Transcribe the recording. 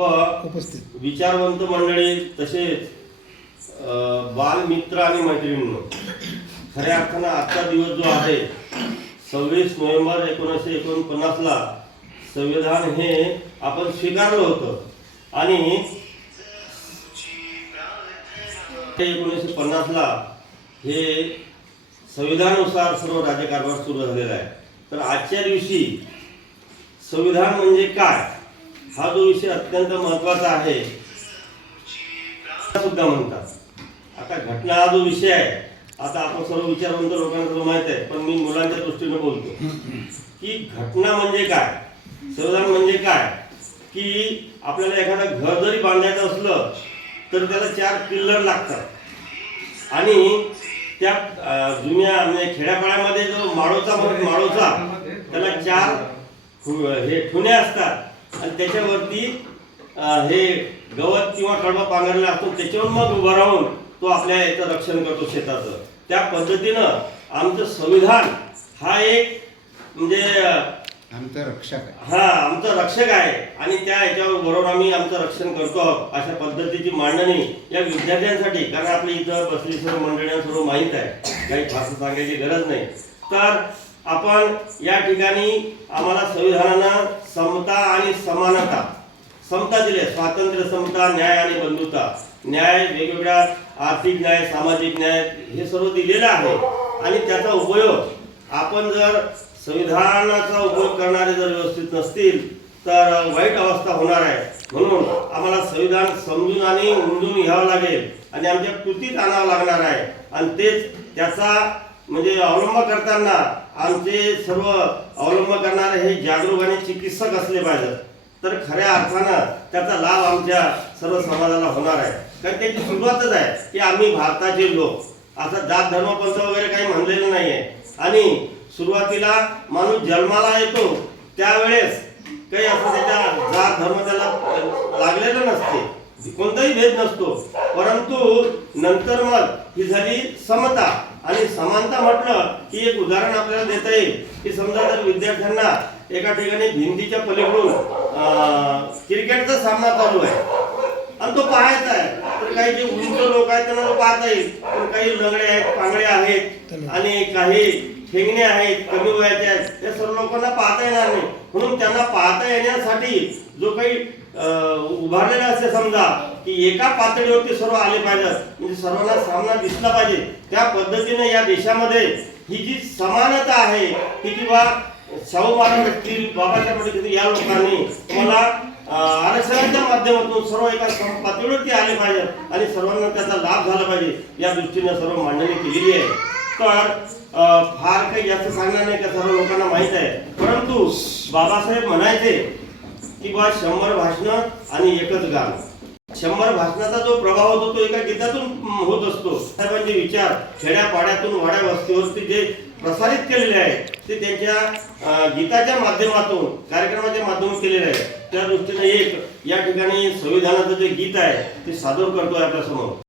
उपस्थित. विचारवंत मंडळी तसेच बालमित्र आणि मैत्रिणींनो खऱ्या अर्थानं आजचा दिवस जो आहे सव्वीस नोव्हेंबर एकोणीसशे एकोणपन्नासला संविधान हे आपण स्वीकारलं होतं. आणि एकोणीसशे पन्नासला हे संविधानानुसार सर्व राज्यकारभार सुरू झालेला आहे. तर आजच्या दिवशी संविधान म्हणजे काय? हा जो विषय अत्यंत महत्त्वाचा आहे सुद्धा म्हणतात. आता घटना हा जो विषय आहे आता आपण सर्व विचारवंत लोकांना सर्व माहीत आहे पण मी मुलांच्या दृष्टीने बोलतो. की घटना म्हणजे काय? सर्वधान म्हणजे काय? की आपल्याला एखादं घर जरी बांधायचं असलं तर त्याला चार पिल्लर लागतात. आणि त्या जुन्या म्हणजे खेड्यापाड्यामध्ये जो माळोचा माळोचा त्याला चार हे ठुण्या असतात. आणि त्याच्यावरती हे गवत किंवा कडबा पांघरला असतो त्याच्यावर मग उभं राहून तो आपल्या याचं रक्षण करतो शेताचं. त्या पद्धतीनं आमचं संविधान हा एक म्हणजे आमचं रक्षक आहे. हा आमचा रक्षक आहे. आणि त्या याच्यावर बरोबर आम्ही आमचं रक्षण करतो आहोत अशा पद्धतीची मांडणी या विद्यार्थ्यांसाठी. कारण आपल्या इथं बसली सर्व मंडळींना सर्व माहीत आहे. काही फारसं सांगायची गरज नाही. तर आपण या ठिकाणी आम्हाला संविधानानं समता आणि समानता समता दिली स्वातंत्र्य समता न्याय आणि बंधुता. न्याय वेगवेगळ्या आर्थिक न्याय सामाजिक न्याय हे सर्व दिलेलं आहे. आणि त्याचा उपयोग आपण जर संविधानाचा उपयोग करणारे जर व्यवस्थित नसतील तर वाईट अवस्था होणार आहे. म्हणून आम्हाला संविधान समजून आणि उमजून घ्यावं लागेल आणि आमच्या कृतीत आणावं लागणार आहे. आणि तेच त्याचा म्हणजे अवलंब करताना आमचे सर्व अवलंब करणारे हे जागरूक आणि चिकित्सक असले पाहिजेत. तर खऱ्या अर्थानं त्याचा लाभ आमच्या सर्व समाजाला होणार आहे. कारण त्याची सुरुवातच आहे की आम्ही भारताचे लोक. असं जात धर्म पंथ वगैरे काही म्हणलेलं नाही आहे आणि सुरुवातीला माणूस जन्माला येतो त्यावेळेस काही असं त्याच्या जात धर्म त्याला लागलेलं नसते. कोणताही भेद नसतो. परंतु नंतर मग ही झाली समता. आणि समानता म्हटलं की एक उदाहरण आपल्याला देता येईल. की समजा जर विद्यार्थ्यांना एका ठिकाणी भिंतीच्या पलीकडून क्रिकेटचा सामना चालू आहे. आणि तो पाहायचा आहे. तर काही जे उंच लोक आहेत त्यांना तो पाहता येईल. पण काही लंगडे आहेत पांगडे आहेत आणि काही ठेंगणे आहेत कमी वयाचे आहेत या सर्व लोकांना पाहता येणार नाही. म्हणून त्यांना पाहता येण्यासाठी जो काही उभारलेला असे समजा की एका पातळीवरती सर्व आले पाहिजेत म्हणजे सर्वांना सामना दिसला पाहिजे त्या पद्धतीने या देशामध्ये ही जी समानता आहे की किंवा शाहू महाराज असतील बाबासाहेब असतील या लोकांनी मला आरक्षणाच्या माध्यमातून सर्व एका पातळीवरती आले पाहिजेत आणि सर्वांना त्याचा लाभ झाला पाहिजे या दृष्टीने सर्व मांडणी केलेली आहे. तर फार काही जास्त सांगणार नाही का सर्व लोकांना माहीत आहे. परंतु बाबासाहेब म्हणायचे की बा शंभर भाषणं आणि एकच गाणं. शंभर भाषणाचा जो प्रभाव होतो तो एका गीतातून होत असतो. साहेबांचे विचार खेड्यापाड्यातून वाड्या वस्तीवरती जे प्रसारित केलेले आहे ते त्यांच्या गीताच्या माध्यमातून कार्यक्रमाच्या माध्यमातून केलेले आहे. त्या दृष्टीने एक या ठिकाणी संविधानाचं जे गीत आहे ते सादर करतो आपल्यासमोर